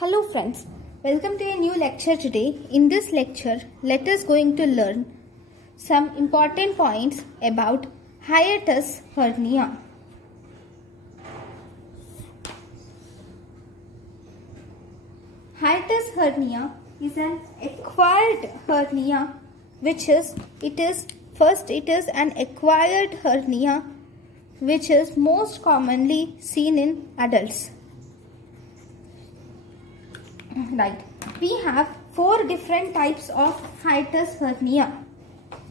Hello friends, welcome to a new lecture today. In this lecture, let us going to learn some important points about hiatus hernia. Hiatus hernia is an acquired hernia, it is an acquired hernia which is most commonly seen in adults. Right. We have 4 different types of hiatus hernia.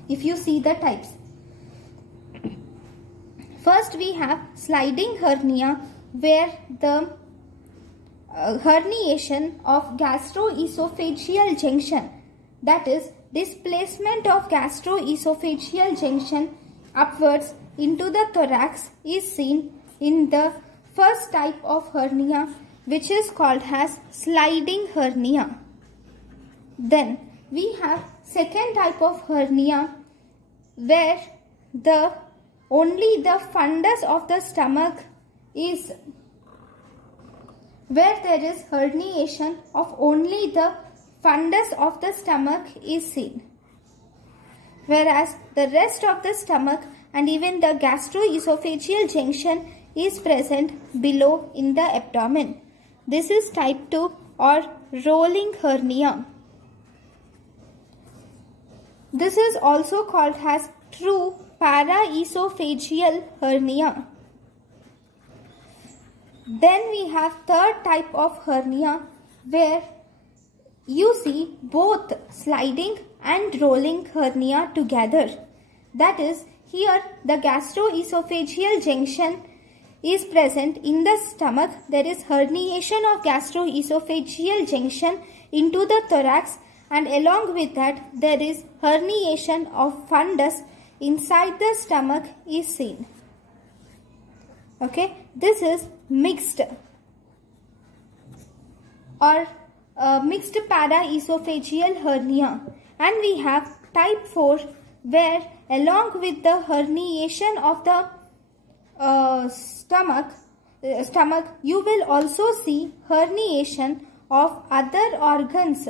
If you see the types. First we have sliding hernia, where the herniation of gastroesophageal junction, that is displacement of gastroesophageal junction upwards into the thorax, is seen in the first type of hernia, which is called as sliding hernia. Then we have second type of hernia, where only the fundus of the stomach is, where there is herniation of only the fundus of the stomach is seen, whereas the rest of the stomach and even the gastroesophageal junction is present below in the abdomen. This is type 2 or rolling hernia. This is also called as true paraesophageal hernia. Then we have third type of hernia, where you see both sliding and rolling hernia together. That is, here the gastroesophageal junction is present in the stomach. There is herniation of gastroesophageal junction into the thorax, and along with that there is herniation of fundus inside the stomach is seen. Okay, this is mixed or mixed paraesophageal hernia. And we have type 4, where along with the herniation of the stomach, you will also see herniation of other organs.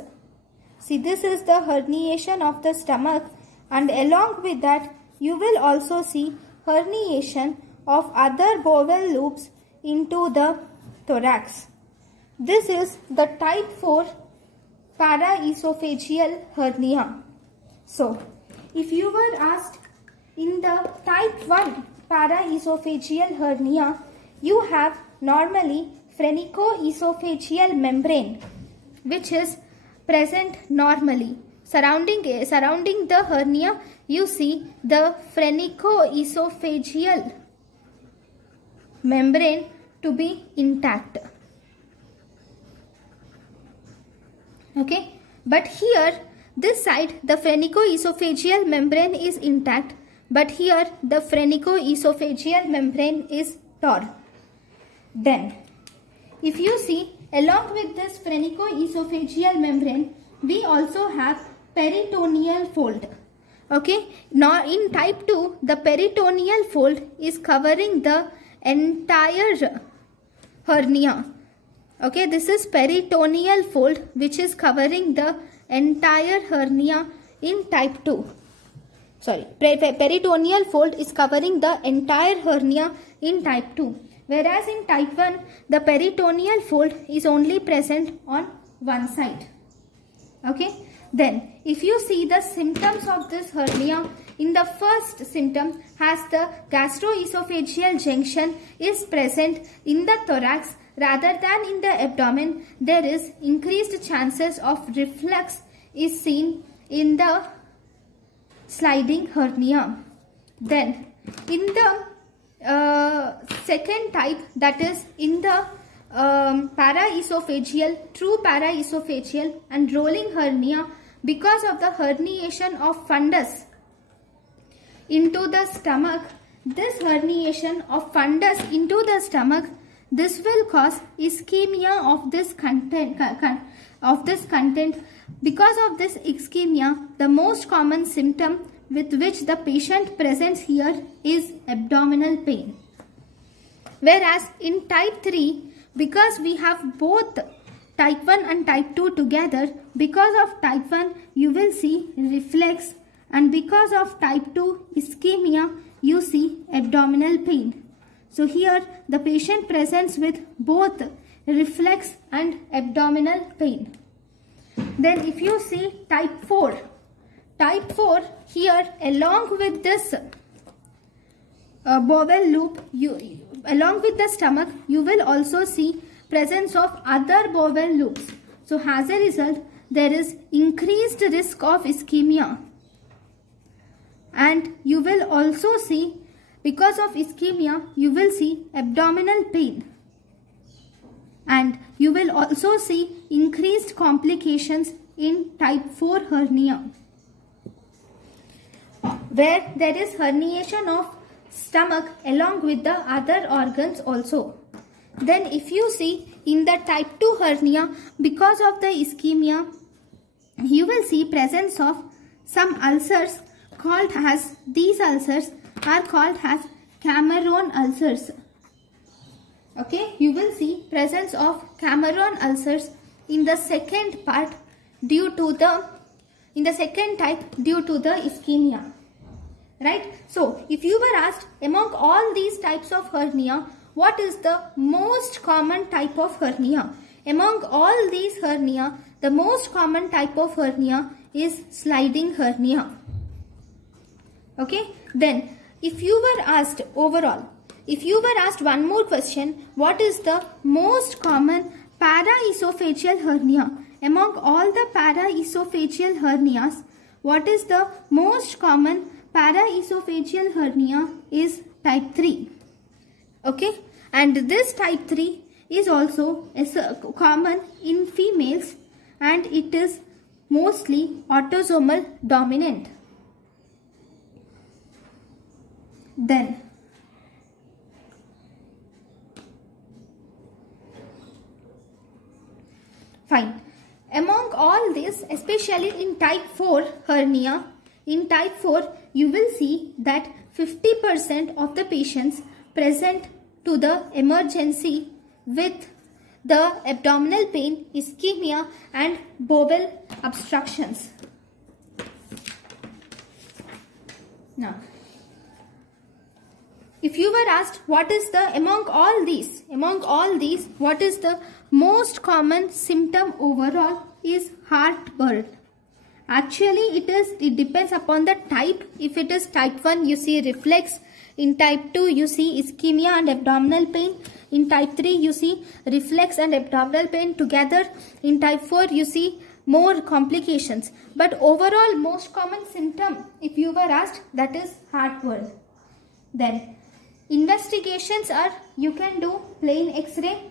See, this is the herniation of the stomach, and along with that you will also see herniation of other bowel loops into the thorax. This is the type 4 paraesophageal hernia. So, if you were asked in the type 1 paraesophageal hernia, you have normally phrenicoesophageal membrane, which is present normally. Surrounding the hernia, you see the phrenicoesophageal membrane to be intact. Okay, but here this side the phrenicoesophageal membrane is intact, but here the phrenicoesophageal membrane is torn. Then, if you see, along with this phrenicoesophageal membrane, we also have peritoneal fold. Okay, now in type 2, the peritoneal fold is covering the entire hernia. Okay, this is peritoneal fold which is covering the entire hernia in type 2. Sorry, peritoneal fold is covering the entire hernia in type 2. Whereas in type 1, the peritoneal fold is only present on one side. Okay. Then, if you see the symptoms of this hernia, in the first symptom has the gastroesophageal junction is present in the thorax rather than in the abdomen. There is increased chances of reflux is seen in the sliding hernia. Then, in the second type, that is in the paraesophageal, true paraesophageal and rolling hernia, because of the herniation of fundus into the stomach, this herniation of fundus into the stomach, this will cause ischemia of this content. Because of this ischemia, the most common symptom with which the patient presents here is abdominal pain. Whereas in type 3, because we have both type 1 and type 2 together, because of type 1 you will see reflex, and because of type 2 ischemia you see abdominal pain. So here the patient presents with both reflex and abdominal pain. Then if you see type 4 here, along with this bowel loop, along with the stomach, you will also see presence of other bowel loops. So as a result, there is increased risk of ischemia. And you will also see, because of ischemia, you will see abdominal pain. And you will also see increased complications in type 4 hernia, where there is herniation of stomach along with the other organs also. Then if you see in the type 2 hernia, because of the ischemia, you will see presence of some ulcers called as, these ulcers are called as Cameron ulcers. Okay, you will see presence of Cameron ulcers in the second part due to the, in the second type due to the ischemia. Right? So, if you were asked among all these types of hernia, what is the most common type of hernia? Among all these hernia, the most common type of hernia is sliding hernia. Okay? Then, if you were asked overall, if you were asked one more question, what is the most common paraesophageal hernia? Among all the paraesophageal hernias, what is the most common paraesophageal hernia is type 3. Okay, and this type 3 is also common in females, and it is mostly autosomal dominant. Then fine, among all this, especially in type 4 hernia, in type 4 you will see that 50% of the patients present to the emergency with the abdominal pain, ischemia and bowel obstructions. Now, if you were asked what is the, among all these, what is the most common symptom overall is heartburn. Actually, it depends upon the type. If it is type 1, you see reflex. In type 2, you see ischemia and abdominal pain. In type 3, you see reflex and abdominal pain together. In type 4, you see more complications. But overall, most common symptom, if you were asked, that is heartburn. Then, investigations are, you can do plain X-ray.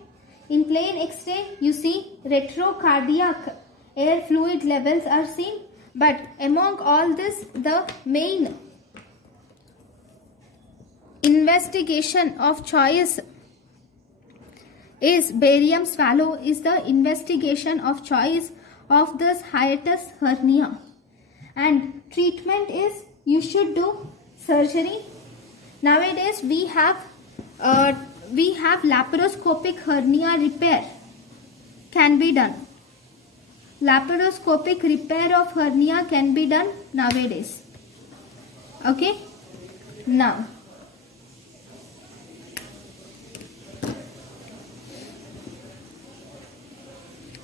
In plain X-ray, you see retrocardiac air fluid levels are seen. But among all this, the main investigation of choice is barium swallow, is the investigation of choice of this hiatus hernia. And treatment is, you should do surgery. Nowadays we have laparoscopic hernia repair can be done. Laparoscopic repair of hernia can be done nowadays. Okay. Now,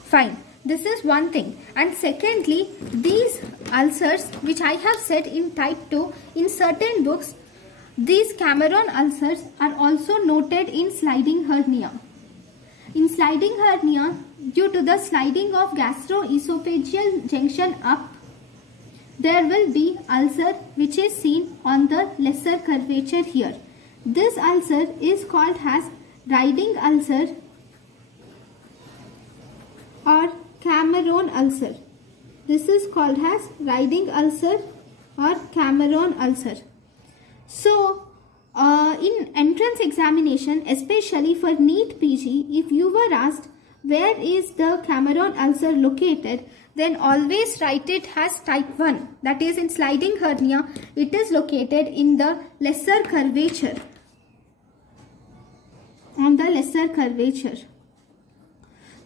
fine. This is one thing. And secondly, these ulcers which I have said in type 2, in certain books, these Cameron ulcers are also noted in sliding hernia. In sliding hernia, due to the sliding of gastroesophageal junction up, there will be ulcer which is seen on the lesser curvature here. This ulcer is called as riding ulcer or Cameron ulcer. This is called as riding ulcer or Cameron ulcer. So, in entrance examination, especially for NEET PG, if you were asked where is the Cameron ulcer located, then always write it as type 1. That is, in sliding hernia, it is located in the lesser curvature. On the lesser curvature.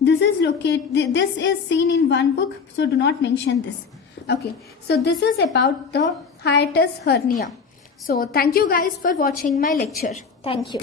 This is seen in one book, so do not mention this. Okay, so this is about the hiatus hernia. So thank you guys for watching my lecture. Thank you.